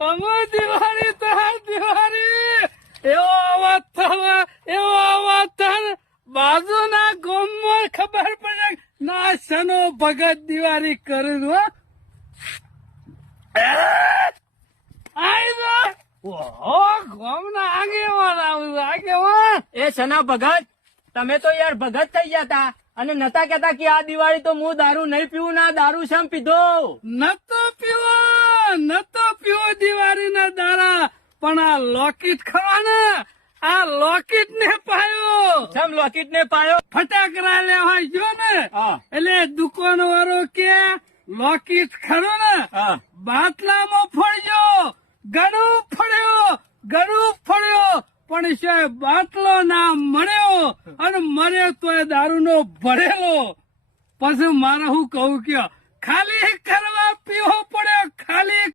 અમે દિવાળી તાર દિવાળી એવો અવાજ થાય બાજુના ગામમાં ખબર પડે ના સનો ભગત દિવાળી કરું હો ગામના આગેવાન એ સના ભગત તમે તો યાર ભગત થઈ ગયા તા અને નતા કેતા કે આ દિવાળી તો હું દારૂ નહીં પીવું ના દારૂ શમ પીધો નતો પીવો દિવાળી ના દાડા પણ આ લોકેટ ખવા ને આ લોકેટ ને પાયો શમ લોકેટ ને પાયો ફટાકડા લેવા ગયો ને હા. એટલે દુકાન વાળો કે લોકેટ ખરો ને હા. બાટલામાં ફળ્યો ઘણું ફળ્યો પણ સાહેબ બાટલો ના મળ્યો અને મર્યો તો દારૂ નો ભરેલો પછી મારે હું કહું કે ખાલી કરવા પીવો પડ્યો ખાલી